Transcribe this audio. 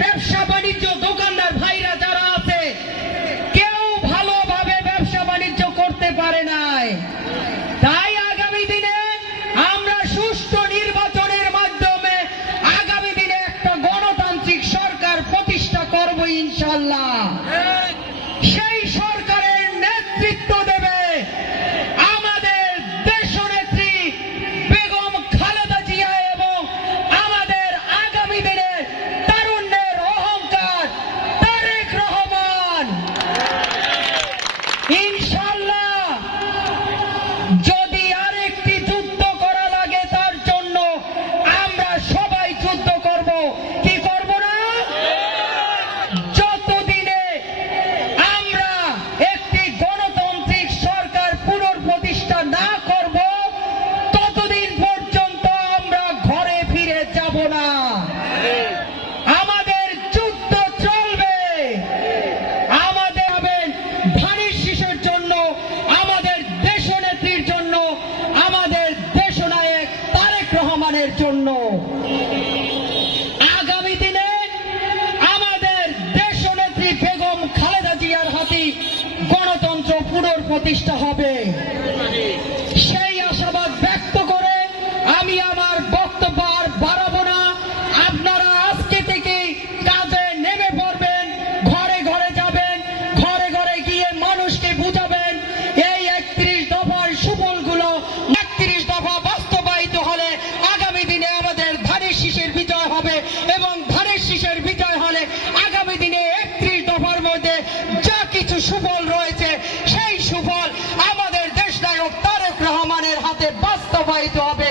ব্যবসা বাণিজ্য দোকানদার ভাইরা যারা আছে, কেউ ভালোভাবে ব্যবসা বাণিজ্য করতে পারে নাই। তাই আগামী দিনে আমরা সুষ্ঠু নির্বাচনের মাধ্যমে আগামী দিনে একটা গণতান্ত্রিক সরকার প্রতিষ্ঠা করব ইনশাল্লাহ। সেই সরকারের নেতৃত্ব দেবে আমাদের দেশনেত্রী বেগম খালেদা জিয়া এবং আমাদের আগামী দিনের তারুণ্যের অহংকার তারেক রহমান ইনশাল্লাহ যদি আরেকটি যুদ্ধ করা লাগে তার জন্য আমরা সবাই যুদ্ধ করব কি করব না যতদিনে আমরা একটি গণতান্ত্রিক সরকার পুনর্প্রতিষ্ঠা না করব ততদিন পর্যন্ত আমরা ঘরে যাব না। আমাদের যুদ্ধ চলবে। আমাদের হবেন ভানির শিশুর জন্য, আমাদের দেশনেত্রীর জন্য, আমাদের দেশনায়ক তারেক রহমানের জন্য। আগামী দিনে আমাদের দেশনেত্রী বেগম খালেদা জিয়ার হাতে গণতন্ত্র পুনর্প্রতিষ্ঠা হবে। এবং ধানের শীষের বিজয় হলে আগামী দিনে একত্রিশ দফার মধ্যে যা কিছু সুফল রয়েছে, সেই সুফল আমাদের দেশ নায়ক তারেক রহমানের হাতে বাস্তবায়িত হবে।